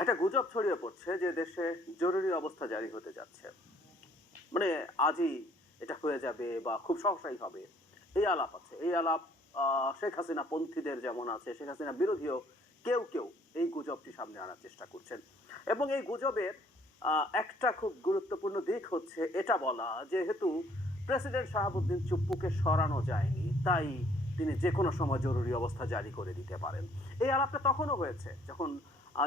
একটা গুজব ছড়িয়ে পড়ছে যে দেশে জরুরি অবস্থা জারি হতে যাচ্ছে, মানে আজই এটা হয়ে যাবে বা খুব সহসাই হবে, এই আলাপ আছে। এই আলাপ শেখ হাসিনা পন্থীদের যেমন আছে, শেখ হাসিনা বিরোধীও কেউ কেউ এই গুজবটি সামনে আনার চেষ্টা করছেন। এবং এই গুজবের একটা খুব গুরুত্বপূর্ণ দিক হচ্ছে এটা বলা, যেহেতু প্রেসিডেন্ট শাহাবুদ্দিন চুপ্পুকে সরানো যায়নি, তাই তিনি যে কোনো সময় জরুরি অবস্থা জারি করে দিতে পারেন। এই আলাপটা তখনও হয়েছে যখন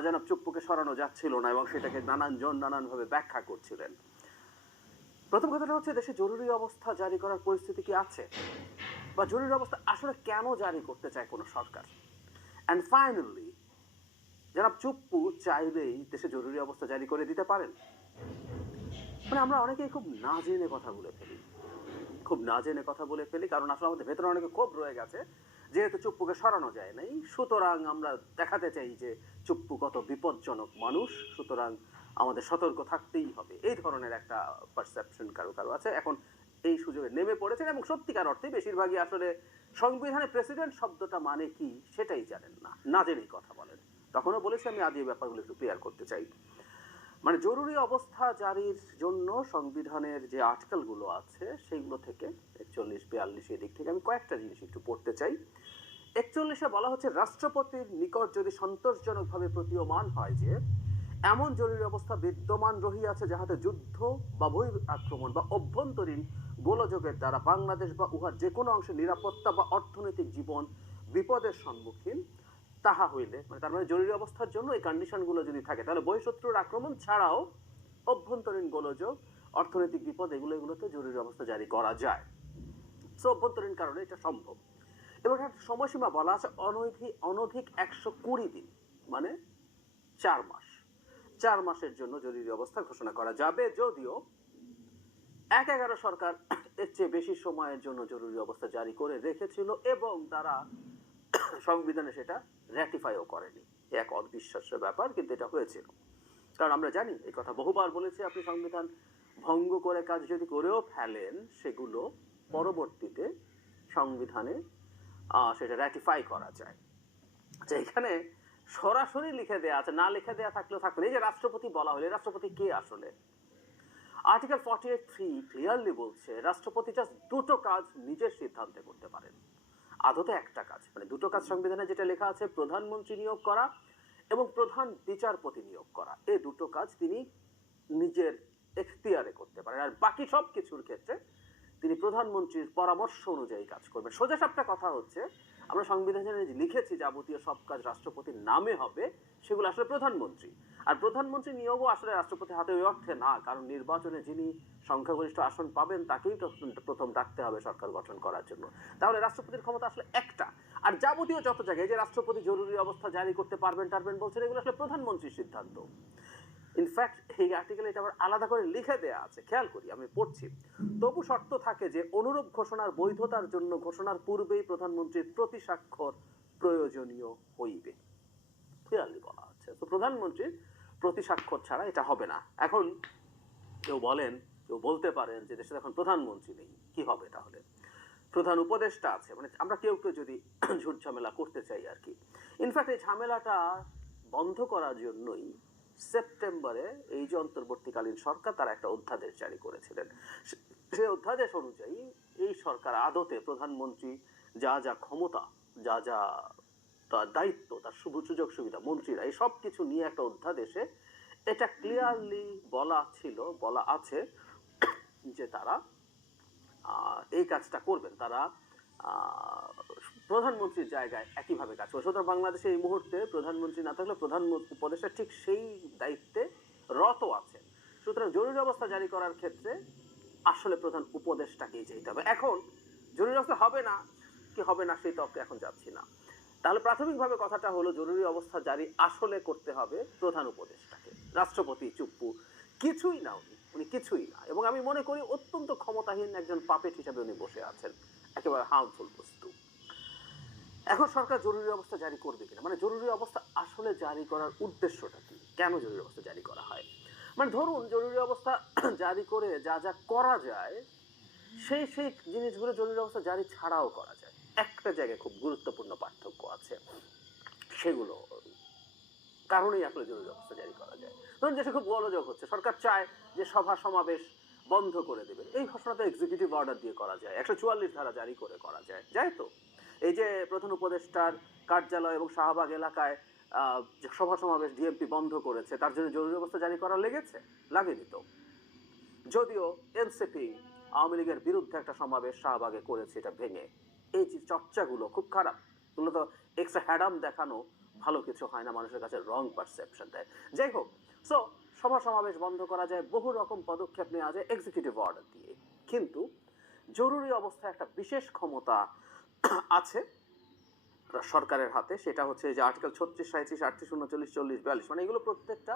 জনাব চুপ্পুকে সরানো যাচ্ছিল না এবং সেটাকে নানানজন নানানভাবে ব্যাখ্যা করছিলেন। প্রথম কথাটা হচ্ছে, দেশে জরুরি অবস্থা জারি করার পরিস্থিতি কি আছে, বা জরুরি অবস্থা আসলে কেন জারি করতে চায় কোনো সরকার। অ্যান্ড ফাইনালি জনাব চুপ্পু চাইলেই দেশে জরুরি অবস্থা জারি করে দিতে পারেন। মানে আমরা অনেকেই খুব না জেনে কথা বলে ফেলি, খুব না জেনে কথা বলে ফেলি, কারণ আসলে আমাদের ভেতরে অনেকে ক্ষোভ রয়ে গেছে। যেহেতু চুপ্পুকে সরানো যায় নাই, সুতরাং আমরা দেখাতে চাই যে চুপ্পু কত বিপজ্জনক মানুষ, সুতরাং আমাদের সতর্ক থাকতেই হবে। এই ধরনের একটা পারসেপশন কারো কারো আছে। এখন এই সুযোগে নেমে পড়েছেন এবং সত্যিকার অর্থে বেশিরভাগই আসলে সংবিধানে প্রেসিডেন্ট শব্দটা মানে কি সেটাই জানেন না, না জেনেই কথা বলেন। তখনও বলেছি আমি আজ এই ব্যাপারগুলো একটু ক্লিয়ার করতে চাই। মানে জরুরি অবস্থা জারির জন্য সংবিধানের যে আর্টিকেলগুলো আছে সেইগুলো থেকে 41-42 এদিক থেকে আমি কয়েকটা জিনিস একটু পড়তে চাই। 41-এ বলা হচ্ছে, রাষ্ট্রপতির নিকট যদি সন্তোষজনকভাবে প্রতীয়মান হয় যে এমন জরুরি অবস্থা বিদ্যমান রহিয়াছে যাহাতে যুদ্ধ বা বহির আক্রমণ বা অভ্যন্তরীণ গোলযোগের দ্বারা বাংলাদেশ বা উহার যে কোনো অংশে নিরাপত্তা বা অর্থনৈতিক জীবন বিপদের সম্মুখীন, তাহা হইলে, মানে তার মানে জরুরি অবস্থার জন্য এই কন্ডিশনগুলো যদি থাকে, তাহলে বহিঃশত্রুর আক্রমণ ছাড়াও অভ্যন্তরীণ গোলযোগ, অর্থনৈতিক বিপদ, এগুলোতে জরুরি অবস্থা জারি করা যায়। সো অভ্যন্তরীণ কারণে এটা সম্ভব। এবং একটা সময়সীমা বলা আছে, অনধিক 120 দিন, মানে 4 মাস। 4 মাসের জন্য জরুরি অবস্থা ঘোষণা করা যাবে, যদিও 1/11 সরকার এর চেয়ে বেশি সময়ের জন্য জরুরি অবস্থা জারি করে রেখেছিল এবং তারা সংবিধানে সেটা র্যাটিফাইও করেনি। এক অবিশ্বাস্য ব্যাপার, কিন্তু এটা হয়েছিল। কারণ আমরা জানি, এই কথা বহুবার বলেছি, আপনি সংবিধান ভঙ্গ করে কাজ যদি করেও ফেলেন, সেগুলো পরবর্তীতে সংবিধানে সেটা র্যাটিফাই করা যায়। আচ্ছা, এখানে সরাসরি লিখে দেয়া আছে, না লিখে দেয়া থাকলেও থাকলে, এই যে রাষ্ট্রপতি বলা হলে, রাষ্ট্রপতি কে আসলে? আর্টিকেল 48(3) ক্লিয়ারলি বলছে রাষ্ট্রপতি জাস্ট দুটো কাজ নিজের সিদ্ধান্তে করতে পারেন। আদতে একটা কাজ, মানে দুটো কাজ সংবিধানে যেটা লেখা আছে, প্রধানমন্ত্রী নিয়োগ করা এবং প্রধান বিচারপতি নিয়োগ করা। এই দুটো কাজ তিনি নিজের এখতিয়ারে করতে পারেন, আর বাকি সব কিছুর ক্ষেত্রে তিনি প্রধানমন্ত্রীর পরামর্শ অনুযায়ী কাজ করবেন। সোজা সাপটা কথা হচ্ছে, আমরা সংবিধানে লিখেছি যাবতীয় সব কাজ রাষ্ট্রপতির নামে হবে, সেগুলো আসলে প্রধানমন্ত্রী। আর প্রধানমন্ত্রী নিয়োগও আসলে রাষ্ট্রপতির হাতে ওই অর্থে না, কারণ নির্বাচনে যিনি সংখ্যাগরিষ্ঠ আসন পাবেন তাকেই প্রথম ডাকতে হবে সরকার গঠন করার জন্য। তাহলে রাষ্ট্রপতির ক্ষমতা আসলে একটা। আর যাবতীয় যত জায়গায় যে রাষ্ট্রপতি জরুরি অবস্থা জারি করতে পারবেন বলছেন, এগুলো আসলে প্রধানমন্ত্রীর সিদ্ধান্ত। ইনফ্যাক্ট এই আর্টিকেলে এটা আবার আলাদা করে লিখে দেয়া আছে, খেয়াল করি, আমি পড়ছি। তবু শর্ত থাকে যে অনুরূপ ঘোষণার বৈধতার জন্য ঘোষণার পূর্বেই প্রধানমন্ত্রীর প্রতি স্বাক্ষর প্রয়োজনীয় হইবে। ক্লিয়ারলি বলা আছে, তো প্রধানমন্ত্রীর প্রতি স্বাক্ষর ছাড়া এটা হবে না। এখন কেউ বলতে পারেন যে দেশে এখন প্রধানমন্ত্রী নেই, কি হবে তাহলে? প্রধান উপদেষ্টা আছে, মানে আমরা কেউ যদি ঝুট ঝামেলা করতে চাই আর কি। ইনফ্যাক্ট এই ঝামেলাটা বন্ধ করার জন্যই সেপ্টেম্বরে এই যে অন্তর্বর্তীকালীন সরকার, তারা একটা অধ্যাদেশ জারি করেছিলেন। সেই অধ্যাদেশ অনুযায়ী এই সরকার আদতে প্রধানমন্ত্রী যা যা ক্ষমতা, যা যা তার দায়িত্ব, তার সুযোগ সুবিধা, মন্ত্রীরা, এই সব কিছু নিয়ে একটা অধ্যাদেশে এটা ক্লিয়ারলি বলা আছে যে তারা এই কাজটা করবেন। তারা প্রধানমন্ত্রীর জায়গায় একইভাবে কাজ করবে। সুতরাং বাংলাদেশে এই মুহূর্তে প্রধানমন্ত্রী না থাকলে প্রধান উপদেষ্টা ঠিক সেই দায়িত্বে রত আছেন। সুতরাং জরুরি অবস্থা জারি করার ক্ষেত্রে আসলে প্রধান উপদেষ্টাকেই যেতে হবে। এখন জরুরি অবস্থা হবে না সেই তর্কে এখন যাচ্ছি না। তাহলে প্রাথমিকভাবে কথাটা হলো, জরুরি অবস্থা জারি আসলে করতে হবে প্রধান উপদেষ্টাকে। রাষ্ট্রপতি চুপ্পু কিছুই না, উনি কিছুই না, এবং আমি মনে করি অত্যন্ত ক্ষমতাহীন একজন পাপেট হিসাবে উনি বসে আছেন, একেবারে হার্মফুল বস্তু। এখন সরকার জরুরি অবস্থা জারি করবে কিনা, মানে জরুরি অবস্থা আসলে জারি করার উদ্দেশ্যটা কি, কেন জরুরি অবস্থা জারি করা হয়? মানে ধরুন জরুরি অবস্থা জারি করে যা যা করা যায়, সেই জিনিসগুলো জরুরি অবস্থা জারি ছাড়াও করা যায়। একটা জায়গায় খুব গুরুত্বপূর্ণ পার্থক্য আছে, সেগুলো কারণেই আসলে জরুরি অবস্থা জারি করা যায়। ধরুন দেশে খুব গোলযোগ হচ্ছে, সরকার চায় যে সভা সমাবেশ বন্ধ করে দেবে, এই ঘোষণা তো এক্সিকিউটিভ অর্ডার দিয়ে করা যায়, 144 ধারা জারি করে করা যায়, যায় তো। এই যে প্রধান উপদেষ্টার কার্যালয় এবং শাহবাগ এলাকায় যে সভা সমাবেশ ডিএমপি বন্ধ করেছে, তার জন্য জরুরি অবস্থা জারি করা লেগেছে? লাগেনি তো। যদিও এনসিপি আওয়ামী লীগের বিরুদ্ধে একটা সমাবেশ শাহবাগে করেছে, এটা ভেঙে। এই যে চর্চাগুলো খুব খারাপ, এগুলো তো এক্সট্রা হ্যাডাম দেখানো ভালো কিছু হয় না, মানুষের কাছে রং পারসেপশন দেয়। যাই হোক, সো সভা সমাবেশ বন্ধ করা যায়, বহু রকম পদক্ষেপ নেওয়া যায় এক্সিকিউটিভ অর্ডার দিয়ে। কিন্তু জরুরি অবস্থায় একটা বিশেষ ক্ষমতা আছে সরকারের হাতে, সেটা হচ্ছে যে আর্টিকেল 36, 37, 38, 39, 40, 42, মানে এগুলো প্রত্যেকটা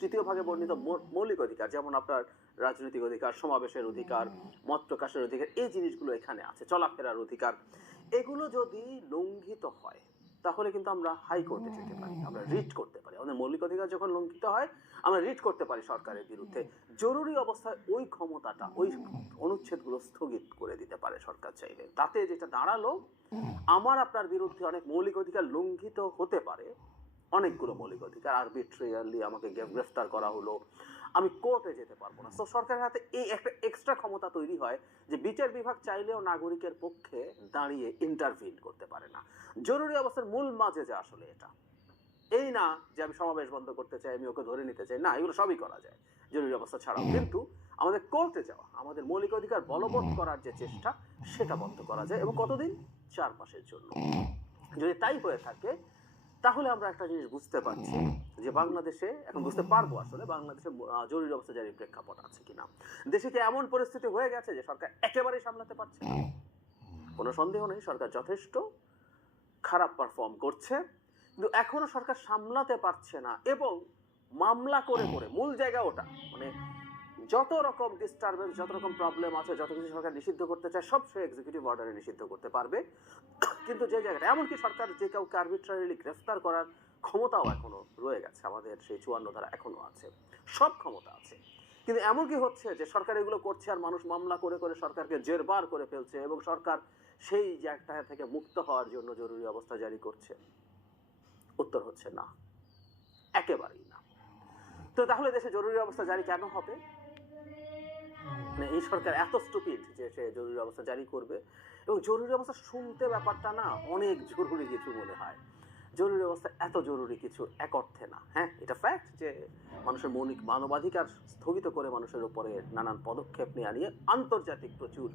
তৃতীয় ভাগে বর্ণিত মৌলিক অধিকার, যেমন আপনার রাজনৈতিক অধিকার, সমাবেশের অধিকার, মত প্রকাশের অধিকার, এই জিনিসগুলো এখানে আছে, চলাফেরার অধিকার। এগুলো যদি লঙ্ঘিত হয় তাহলে কিন্তু আমরা হাইকোর্টে যেতে পারি, আমরা রিট করতে পারি। আমাদের মৌলিক অধিকার যখন লঙ্ঘিত হয় আমরা রিট করতে পারি সরকারের বিরুদ্ধে। জরুরি অবস্থায় ওই ক্ষমতাটা, ওই অনুচ্ছেদগুলো স্থগিত করে দিতে পারে সরকার চাইলে। তাতে যেটা দাঁড়ালো, আমার আপনার বিরুদ্ধে অনেক মৌলিক অধিকার লঙ্ঘিত হতে পারে, অনেকগুলো মৌলিক অধিকার, আরবিট্রিয়ারলি আমাকে গ্রেফতার করা হলো, আমি কোর্টে যেতে পারবো না। তো সরকারের হাতে এই একটা এক্সট্রা ক্ষমতা তৈরি হয় যে বিচার বিভাগ চাইলেও নাগরিকের পক্ষে দাঁড়িয়ে ইন্টারভিন করতে পারে না। জরুরি অবস্থার মূল মাঝে যে আসলে এটা, এই না যে আমি সমাবেশ বন্ধ করতে চাই, আমি ওকে ধরে নিতে চাই, না, এগুলো সবই করা যায় জরুরি অবস্থা ছাড়াও। কিন্তু আমাদের কোর্টে যাওয়া, আমাদের মৌলিক অধিকার বলবৎ করার যে চেষ্টা, সেটা বন্ধ করা যায়। এবং কতদিন? 4 মাসের জন্য। যদি তাই হয়ে থাকে তাহলে আমরা একটা জিনিস বুঝতে পারছি যে বাংলাদেশে, এখন বুঝতে পারবো আসলে বাংলাদেশে জরুরি অবস্থা জারির প্রেক্ষাপট আছে কিনা। দেশে কি এমন পরিস্থিতি হয়ে গেছে যে সরকার একেবারেই সামলাতে পারছে না? কোনো সন্দেহ নেই, সরকার যথেষ্ট খারাপ পারফর্ম করছে, কিন্তু এখনো সরকার সামলাতে পারছে না। এবং মামলা করে করে, মূল জায়গা ওটা, মানে যত রকম ডিস্টারবেন্স, যত রকম প্রবলেম আছে, যত কিছু সরকার নিষিদ্ধ করতে চায়, সব সে এক্সিকিউটিভ অর্ডারে নিষিদ্ধ করতে পারবে। কিন্তু যে জায়গাটা, এমনকি সরকার যে কাউকে আরবিট্রারিলি গ্রেফতার করার ক্ষমতাও এখনো রয়ে গেছে, আমাদের সেই 54 ধারা এখনো আছে, সব ক্ষমতা আছে। কিন্তু এমন কি হচ্ছে যে সরকার এগুলো করছে আর মানুষ মামলা করে করে সরকারকে জেরবার করে ফেলছে, এবং সরকার সেই জায়গা থেকে মুক্ত হওয়ার জন্য জরুরি অবস্থা জারি করছে? উত্তর হচ্ছে না, একেবারেই না। তো তাহলে দেশে জরুরি অবস্থা জারি কেন হবে? মানে এই সরকার এত স্টুপিড যে সে জরুরি অবস্থা জারি করবে। এবং জরুরি অবস্থা শুনতে ব্যাপারটা না অনেক জরুরি কিছু মনে হয়। জরুরি অবস্থা এত জরুরি কিছু এক অর্থে না। হ্যাঁ, এটা ফ্যাক্ট যে মানুষের মৌলিক মানবাধিকার স্থগিত করে মানুষের উপরে নানান পদক্ষেপ নেওয়া নিয়ে আন্তর্জাতিক প্রচুর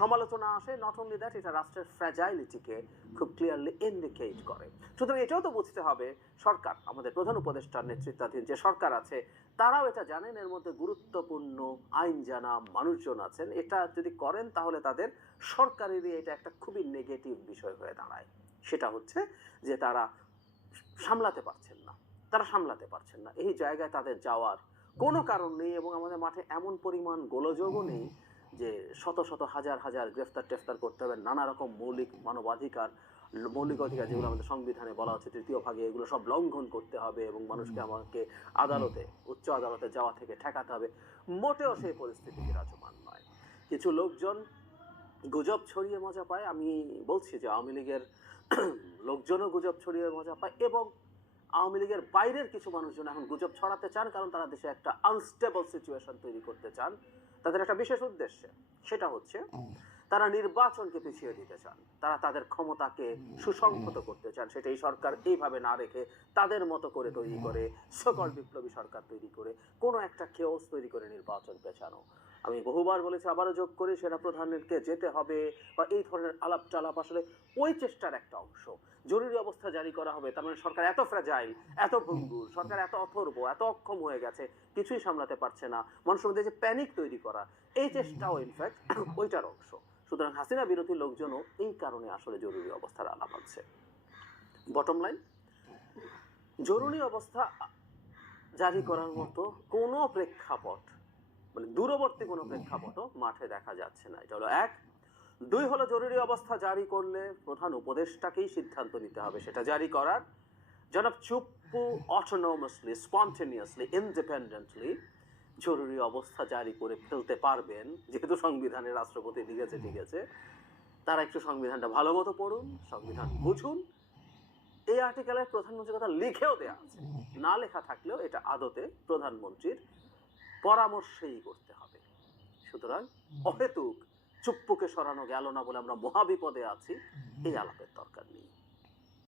সমালোচনা আসে। নট অনলি দ্যাট, এটা রাষ্ট্রের ফ্র্যাজাইলিটিকে খুব ক্লিয়ারলি ইন্ডিকেট করে। সুতরাং এটাও তো বুঝতে হবে, সরকার, আমাদের প্রধান উপদেষ্টার নেতৃত্বাধীন যে সরকার আছে, তারাও এটা জানেন এর মধ্যে গুরুত্বপূর্ণ আইন জানা মানুষজন আছেন। এটা যদি করেন তাহলে তাদের সরকারেরই এটা একটা খুবই নেগেটিভ বিষয় হয়ে দাঁড়ায়। সেটা হচ্ছে যে তারা সামলাতে পারছেন না, তারা সামলাতে পারছেন না। এই জায়গায় তাদের যাওয়ার কোনো কারণ নেই। এবং আমাদের মাঠে এমন পরিমাণ গোলযোগও নেই যে শত শত হাজার হাজার গ্রেফতার টেফতার করতে হবে, নানা রকম মৌলিক মানবাধিকার, মৌলিক অধিকার যেগুলো আমাদের সংবিধানে বলা হচ্ছে 3য় ভাগে, এগুলো সব লঙ্ঘন করতে হবে এবং মানুষকে আমাকে আদালতে, উচ্চ আদালতে যাওয়া থেকে ঠেকাতে হবে। মোটেও সেই পরিস্থিতি বিরাজমান নয়। কিছু লোকজন গুজব ছড়িয়ে মজা পায়। আমি বলছি যে আওয়ামী লীগের লোকজনও গুজব ছড়িয়ে মজা পায়, এবং আওয়ামী লীগের বাইরের কিছু মানুষজন এখন গুজব ছড়াতে চান, কারণ তারা দেশে একটা আনস্টেবল সিচুয়েশন তৈরি করতে চান তাদের একটা বিশেষ উদ্দেশ্যে। সেটা হচ্ছে তারা নির্বাচনকে পিছিয়ে দিতে চান, তারা তাদের ক্ষমতাকে সুসংহত করতে চান। সেটা এই সরকার এইভাবে না রেখে তাদের মতো করে তৈরি করে, সকল বিপ্লবী সরকার তৈরি করে, কোনো একটা কেওস তৈরি করে নির্বাচন পেছানো। আমি বহুবার বলেছি, আবারও যোগ করি, সেনা প্রধানকে যেতে হবে বা এই ধরনের আলাপ টালাপ আসলে ওই চেষ্টার একটা অংশ। জরুরি অবস্থা জারি করা হবে, তার মানে সরকার এত ফ্র্যাজাইল, এত ভঙ্গুর, সরকার এত অথর্ব, এত অক্ষম হয়ে গেছে, কিছুই সামলাতে পারছে না, মানুষের মধ্যে যে প্যানিক তৈরি করা, এই চেষ্টাও ইনফ্যাক্ট ওইটার অংশ। সুতরাং হাসিনা বিরোধী লোকজনও এই কারণে আসলে জরুরি অবস্থার আলাপ আছে। বটম লাইন, জরুরি অবস্থা জারি করার মতো কোনো প্রেক্ষাপট, মানে দূরবর্তী কোনো প্রেক্ষাপটও মাঠে দেখা যাচ্ছে না। এটা হলো এক। 2 হলো, জরুরি অবস্থা জারি করলে প্রধান উপদেষ্টাকেই সিদ্ধান্ত নিতে হবে সেটা জারি করার। জনাব চুপ্পু অটোনোমাসলি, স্পন্টেনিয়াসলি, ইন্ডিপেন্ডেন্টলি জরুরি অবস্থা জারি করে ফেলতে পারবেন, যেহেতু সংবিধানে রাষ্ট্রপতি লিখেছে, ঠিক আছে, তারা একটু সংবিধানটা ভালো মতো পড়ুন, সংবিধান বুঝুন, এই আর্টিকেলে প্রধানমন্ত্রীর কথা লিখেও দেয়া আছে, না লেখা থাকলেও এটা আদতে প্রধানমন্ত্রীর পরামর্শেই করতে হবে। সুতরাং অহেতুক চুপ্পুকে সরানো গেল না বলে আমরা মহাবিপদে আছি, এই আলাপের দরকার নেই।